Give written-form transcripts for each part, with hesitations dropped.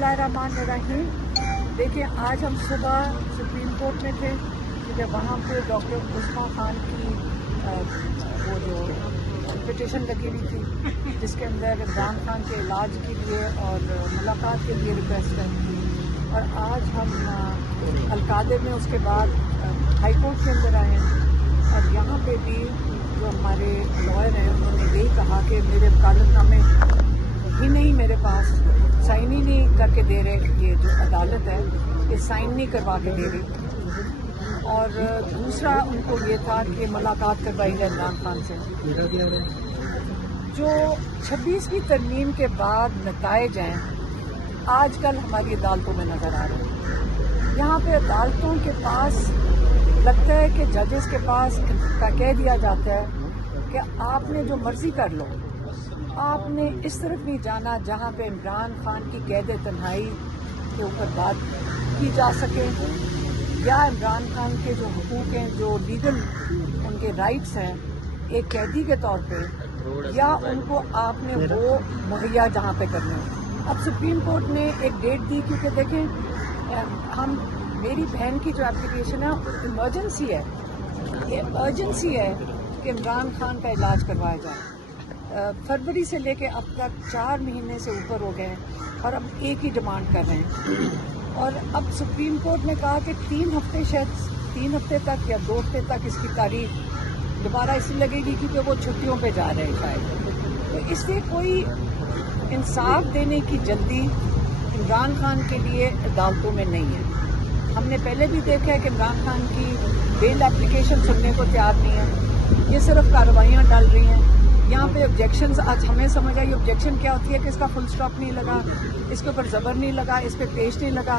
बिस्मिल्लाहिर्रहमानिर्रहीम। देखिए, आज हम सुबह सुप्रीम कोर्ट में थे कि वहाँ पे डॉक्टर उस्मा खान की वो जो पिटीशन लगी हुई थी जिसके अंदर इमरान खान के इलाज के लिए और मुलाकात के लिए रिक्वेस्ट है। और आज हम अलकादे में उसके बाद हाई कोर्ट के अंदर आए हैं और यहाँ पे भी जो हमारे लॉयर हैं उन्होंने यही कहा कि मेरे वकालतनामे ही नहीं मेरे पास साइन ही नहीं करके दे रहे, ये जो अदालत है ये साइन नहीं करवा के दे रही। और दूसरा उनको ये था कि मुलाकात करवाई जाए इमरान खान से। जो 26वीं तरमीम के बाद नताइज हैं आजकल हमारी अदालतों में नज़र आ रहे हैं। यहाँ पे अदालतों के पास लगता है कि जजेस के पास कह दिया जाता है कि आपने जो मर्जी कर लो, आपने इस तरफ नहीं जाना जहाँ पे इमरान खान की कैद तन्हाई के ऊपर बात की जा सके या इमरान खान के जो हुकूक हैं, जो लीगल उनके राइट्स हैं एक कैदी के तौर पे, या उनको आपने वो मुहैया जहाँ पे करने हो। अब सुप्रीम कोर्ट ने एक डेट दी क्योंकि देखें मेरी बहन की जो एप्लीकेशन है इमरजेंसी है, ये अर्जेंसी है कि इमरान खान का इलाज करवाया जाए। फरवरी से लेके अब तक 4 महीने से ऊपर हो गए हैं और अब एक ही डिमांड कर रहे हैं। और अब सुप्रीम कोर्ट ने कहा कि 3 हफ्ते, शायद 3 हफ्ते तक या 2 हफ्ते तक इसकी तारीख दोबारा इसलिए लगेगी क्योंकि वो छुट्टियों पे जा रहे हैं शायद। तो इससे कोई इंसाफ देने की जल्दी इमरान खान के लिए अदालतों में नहीं है। हमने पहले भी देखा है कि इमरान खान की बेल एप्लीकेशन सुनने को तैयार नहीं है, ये सिर्फ कार्रवाइयाँ डाल रही हैं। यहाँ पे ऑब्जेक्शंस, आज हमें समझ आई ऑब्जेक्शन क्या होती है कि इसका फुल स्टॉप नहीं लगा, इसके ऊपर ज़बर नहीं लगा, इस पर पेश नहीं लगा,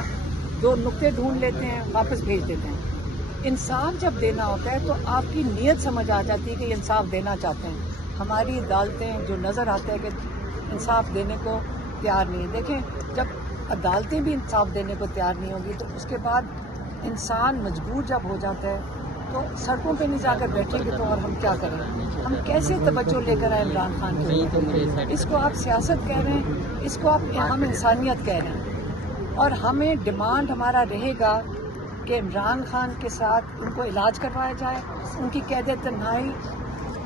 2 नुक्ते ढूंढ लेते हैं, वापस भेज देते हैं। इंसाफ जब देना होता है तो आपकी नीयत समझ आ जाती है कि इंसाफ देना चाहते हैं। हमारी अदालतें जो नज़र आता है कि इंसाफ देने को तैयार नहीं है। देखें, जब अदालतें भी इंसाफ देने को तैयार नहीं होगी तो उसके बाद इंसान मजबूर जब हो जाता है तो सड़कों पे नहीं जाकर बैठेंगे तो और हम क्या करें? हम कैसे तवज्जो लेकर आए इमरान खान के? इसको आप सियासत कह रहे हैं, इसको हम इंसानियत कह रहे हैं। और हमें डिमांड हमारा रहेगा कि इमरान खान के साथ उनको इलाज करवाया जाए, उनकी कैद तन्हाई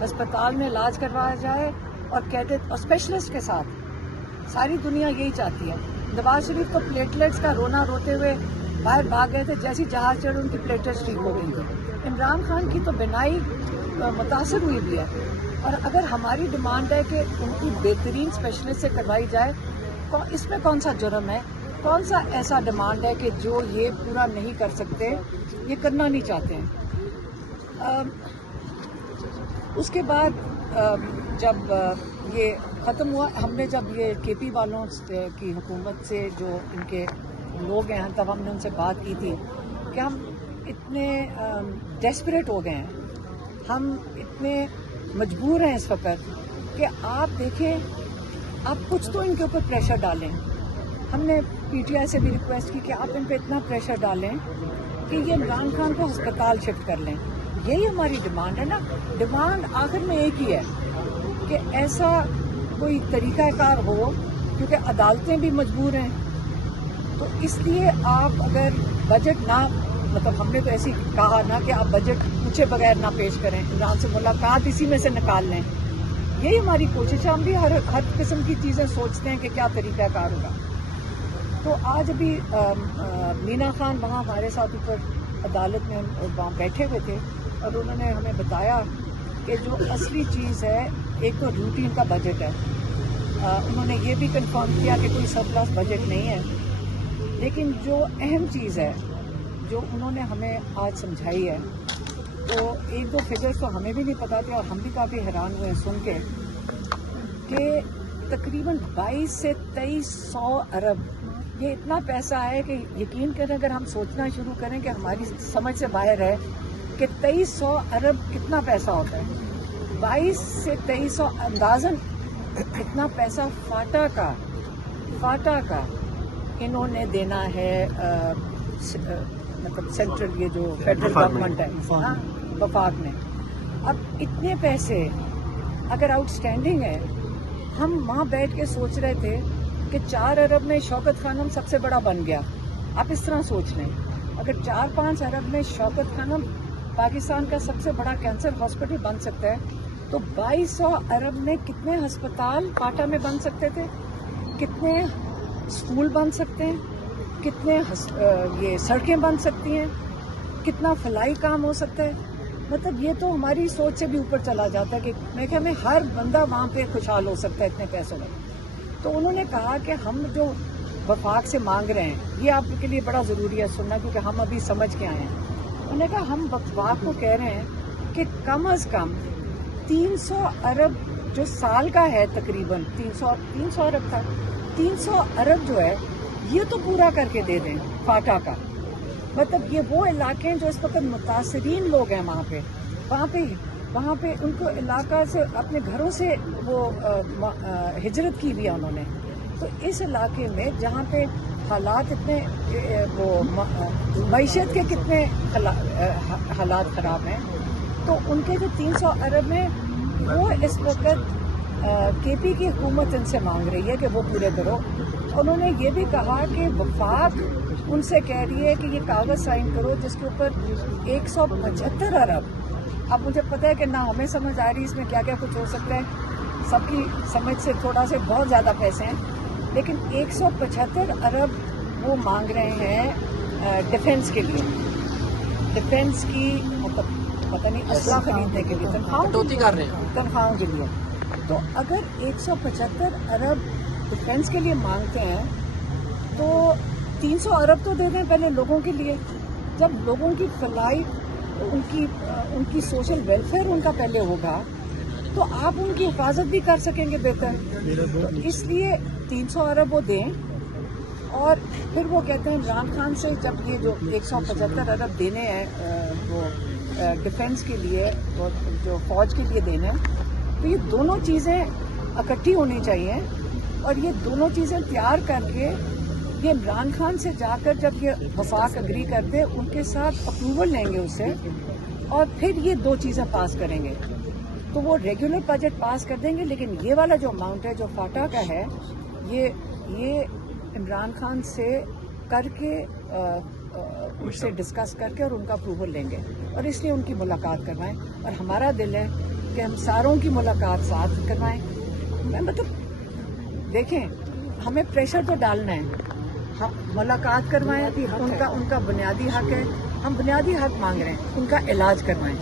अस्पताल में इलाज करवाया जाए और और स्पेशलिस्ट के साथ। सारी दुनिया यही चाहती है। नवाज शरीफ को प्लेटलेट्स का रोना रोते हुए बाहर भाग गए थे, जैसी जहाज चढ़े उनकी प्लेटलेट्स ठीक हो गई थी। इमरान खान की तो बिनाई मुतासर हुई भी है। और अगर हमारी डिमांड है कि उनकी बेहतरीन स्पेशलिस्ट से करवाई जाए तो इसमें कौन सा जुर्म है? कौन सा ऐसा डिमांड है कि जो ये पूरा नहीं कर सकते, ये करना नहीं चाहते हैं? उसके बाद जब ये ख़त्म हुआ, हमने जब ये केपी वालों की हुकूमत से जो इनके लोग हैं तब हमने उनसे बात की थी कि हम इतने डेस्परेट हो गए हैं, हम इतने मजबूर हैं इस वक्त कि आप देखें, आप कुछ तो इनके ऊपर प्रेशर डालें। हमने पीटीआई से भी रिक्वेस्ट की कि आप इन पे इतना प्रेशर डालें कि ये इमरान खान को अस्पताल शिफ्ट कर लें। यही हमारी डिमांड है ना। डिमांड आखिर में एक ही है कि ऐसा कोई तरीक़ाकार हो, क्योंकि अदालतें भी मजबूर हैं। तो इसलिए आप अगर बजट ना, मतलब हमने तो ऐसे कहा ना कि आप बजट पूछे बगैर ना पेश करें, इमरान से मुलाकात इसी में से निकाल लें। यही हमारी कोशिश है। हम भी हर किस्म की चीज़ें सोचते हैं कि क्या तरीक़ाकार होगा। तो आज अभी मीना खान वहाँ हमारे साथ ऊपर अदालत में वहाँ बैठे हुए थे और उन्होंने हमें बताया कि जो असली चीज़ है, एक तो रूटीन का बजट है। उन्होंने ये भी कंफर्म किया कि कोई सरप्लस बजट नहीं है, लेकिन जो अहम चीज़ है जो उन्होंने हमें आज समझाई है, तो 1-2 फिगर्स तो हमें भी नहीं पता थे और हम भी काफ़ी हैरान हुए सुन के कि तकरीबन 22 से 2300 अरब, ये इतना पैसा है कि यकीन करें अगर हम सोचना शुरू करें कि हमारी समझ से बाहर है कि 2300 अरब कितना पैसा होता है। 22 से 2300 अंदाज़न इतना पैसा फाटा का इन्होंने देना है, मतलब सेंट्रल, ये जो फेडरल गवर्नमेंट है, हाँ, वफाक ने। अब इतने पैसे अगर आउटस्टैंडिंग है, हम वहाँ बैठ के सोच रहे थे کہ 4 अरब में शौकत खानम सबसे बड़ा बन गया। आप इस तरह सोच लें, अगर 4-5 अरब में शौकत खानम पाकिस्तान का सबसे बड़ा कैंसर हॉस्पिटल बन सकता है, तो 2200 अरब में कितने अस्पताल क्वाटा में बन सकते थे, कितने स्कूल बन सकते हैं, कितने ये सड़कें बन सकती हैं, कितना फलाई काम हो सकता है। मतलब ये तो हमारी सोच से भी ऊपर चला जाता है कि मैं क्या, मैं हर बंदा वहाँ पे खुशहाल हो सकता है इतने पैसों में। तो उन्होंने कहा कि हम जो वफाक से मांग रहे हैं, ये आपके लिए बड़ा ज़रूरी है सुनना, क्योंकि हम अभी समझ के आए हैं। उन्होंने कहा हम वफाक को कह रहे हैं कि कम अज़ कम 300 अरब जो साल का है, तकरीबन 300 अरब था, 300 अरब जो है ये तो पूरा करके दे दें फाटा का। मतलब ये वो इलाके हैं जो इस वक्त मुतासरीन लोग हैं वहाँ पे उनको इलाका से अपने घरों से वो हिजरत की भी है उन्होंने। तो इस इलाके में जहाँ पे हालात इतने वो मईशत के कितने हालात ख़राब हैं, तो उनके जो 300 अरब में वो इस वक्त केपी की हुकूमत इनसे मांग रही है कि वो पूरे करो। उन्होंने ये भी कहा कि वफाक उनसे कह रही है कि ये कागज़ साइन करो जिसके ऊपर 175 अरब। अब मुझे पता है कि ना हमें समझ आ रही इसमें क्या क्या कुछ हो सकता है, सबकी समझ से थोड़ा से बहुत ज़्यादा पैसे हैं, लेकिन 175 अरब वो मांग रहे हैं डिफेंस के लिए, डिफेंस की मतलब पता नहीं असला खरीदने के लिए, तनख्वाहों के लिए। तो अगर 175 अरब डिफेंस के लिए मांगते हैं तो 300 अरब तो दे दें पहले लोगों के लिए। जब लोगों की फलाई, उनकी सोशल वेलफेयर उनका पहले होगा तो आप उनकी हिफाजत भी कर सकेंगे बेहतर। तो इसलिए 300 अरब वो दें, और फिर वो कहते हैं इमरान खान से जब ये जो 175 अरब देने हैं वो डिफेंस के लिए, वो जो फौज के लिए देने हैं, तो ये दोनों चीज़ें इकट्ठी होनी चाहिए, और ये दोनों चीज़ें तैयार करके ये इमरान खान से जाकर जब ये वफाक अग्री करते उनके साथ अप्रूवल लेंगे उससे, और फिर ये दो चीज़ें पास करेंगे तो वो रेगुलर बजट पास कर देंगे। लेकिन ये वाला जो अमाउंट है जो फाटा का है, ये इमरान खान से करके उससे डिस्कस करके और उनका अप्रूवल लेंगे, और इसलिए उनकी मुलाकात करवाएं। और हमारा दिल है कि हम सारों की मुलाकात साथ करवाएं। मतलब देखें, हमें प्रेशर तो डालना है, हम मुलाकात करवाएं, उनका बुनियादी हक है, हम बुनियादी हक मांग रहे हैं, उनका इलाज करवाएं।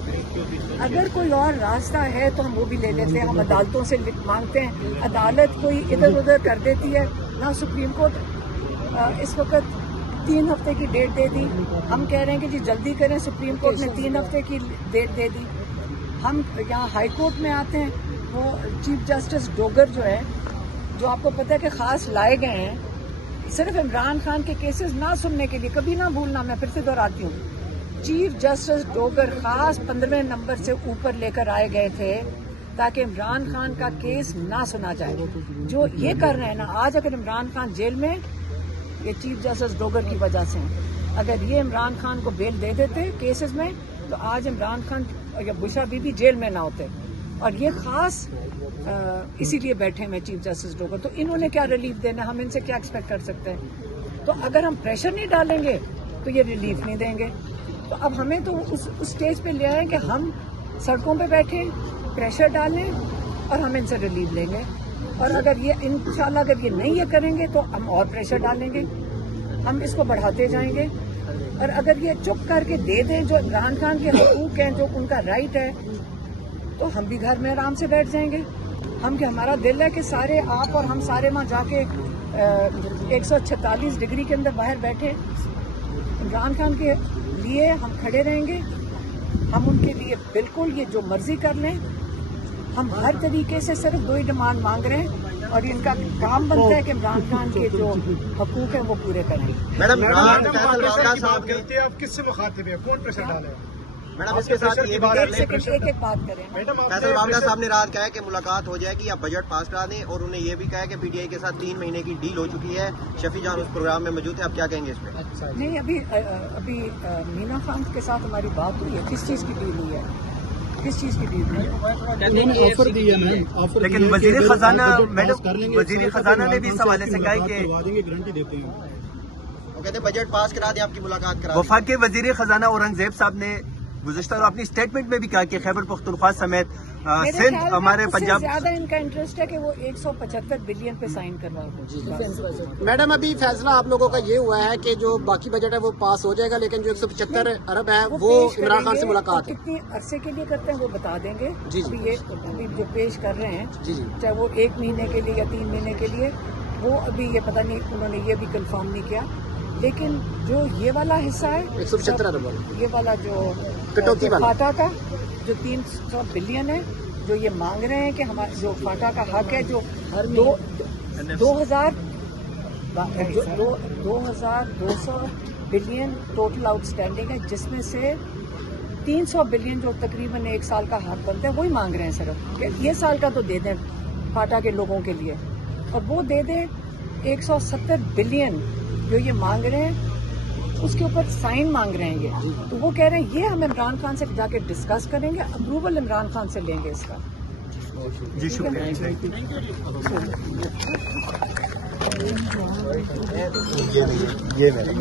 अगर कोई और रास्ता है तो हम वो भी ले लेते हैं, हम अदालतों से मांगते हैं, अदालत कोई इधर उधर कर देती है ना। सुप्रीम कोर्ट इस वक्त 3 हफ्ते की डेट दे दी, हम कह रहे हैं कि जी जल्दी करें, सुप्रीम कोर्ट ने 3 हफ्ते की डेट दे दी। हम यहाँ हाई कोर्ट में आते हैं, वो चीफ जस्टिस डोगर जो है, जो आपको पता है कि ख़ास लाए गए हैं सिर्फ इमरान खान के केसेस ना सुनने के लिए, कभी ना भूलना, मैं फिर से दोहराती हूँ, चीफ जस्टिस डोगर खास 15वें नंबर से ऊपर लेकर आए गए थे ताकि इमरान खान का केस ना सुना जाए। जो ये कर रहे हैं ना, आज अगर इमरान खान जेल में, ये चीफ जस्टिस डोगर की वजह से, अगर ये इमरान खान को बेल दे देते केसेस में, तो आज इमरान खान या बुशरा बीबी जेल में ना होते। और ये खास इसीलिए बैठे हैं चीफ जस्टिस डोगर। तो इन्होंने क्या रिलीफ देना, हम इनसे क्या एक्सपेक्ट कर सकते हैं? तो अगर हम प्रेशर नहीं डालेंगे तो ये रिलीफ नहीं देंगे। तो अब हमें तो उस स्टेज पे ले आए कि हम सड़कों पे बैठे, प्रेशर डालें और हम इनसे रिलीफ लेंगे। और अगर ये इंशाल्लाह अगर ये नहीं ये करेंगे तो हम और प्रेशर डालेंगे, हम इसको बढ़ाते जाएंगे। और अगर ये चुप करके दे दें जो इमरान खान के हकूक हैं, जो उनका राइट है, तो हम भी घर में आराम से बैठ जाएंगे। हम कि हमारा दिल है कि सारे आप और हम सारे वहाँ जाके 146 डिग्री के अंदर बाहर बैठे, इमरान खान के लिए हम खड़े रहेंगे। हम उनके लिए बिल्कुल ये जो मर्जी कर लें, हम हर तरीके से सिर्फ 2 ही डिमांड मांग रहे हैं, और इनका काम बनता है कि इमरान खान के जो हकूक हैं वो पूरे करें। मैडम आप किससे मुखातिब है, कौन प्रेशर डाले? मैडम इसके साथ ये भी एक बात करें। फैसल मामला साहब ने रात कहा है कि मुलाकात हो जाएगी, आप बजट पास करा दें, और उन्हें ये भी कहा है कि पीटीआई के साथ 3 महीने की डील हो चुकी है। शफी जान उस प्रोग्राम में मौजूद है, आप क्या कहेंगे इस पे? नहीं, अभी मीना खान के साथ हमारी बात हुई है। किस चीज़ की डील हुई है? किस चीज़ की डील है? ऑफर दी है मैम, ऑफर लेकिन दी है कि वजीर अगर खजाना आप बजट मैडम पास कर लेंगे, वजीर खजाना ने भी इस हवाले से कहा है कि करवा देंगे, गारंटी देते हैं। वो कहते हैं बजट पास करा दे, आपकी मुलाकात करा दें। वफाकी वजीर खजाना औरंगजेब साहब ने गुज़श्ता अपनी स्टेटमेंट में भी कहा कि खैबर पख्तूनख्वा समेत मेरे सिंध ख्याल में हमारे उससे पंजाब ज्यादा इनका इंटरेस्ट है कि वो 175 बिलियन पे साइन करवा दो। मैडम अभी फैसला आप लोगों का ये हुआ है कि जो बाकी बजट है वो पास हो जाएगा, लेकिन जो 175 अरब है वो पेश इमरान खान करेंगे, से मुलाकात है। कितनी अरसे के लिए करते हैं वो बता देंगे। जी, जी। अभी जो पेश कर रहे हैं, जी जी चाहे वो 1 महीने के लिए या 3 महीने के लिए, वो अभी ये पता नहीं, उन्होंने ये भी कंफर्म नहीं किया। लेकिन जो ये वाला हिस्सा है 175 अरब वाला। ये वाला जो कटौती वाला। फाटा का जो 300 बिलियन है, जो ये मांग रहे हैं कि हमारे जो फाटा का हक है, जो 2200 बिलियन टोटल आउटस्टैंडिंग है, जिसमें से 300 बिलियन जो तकरीबन 1 साल का हक बनता है वही मांग रहे हैं सिर्फ कि ये साल का तो दे दें फाटा के लोगों के लिए, और वो दे दें 170 बिलियन जो ये मांग रहे हैं उसके ऊपर साइन मांग रहे हैं ये। तो वो कह रहे हैं ये हम इमरान खान से जाके डिस्कस करेंगे, अप्रूवल इमरान खान से लेंगे इसका। जी शुक्रिया। ये मैडम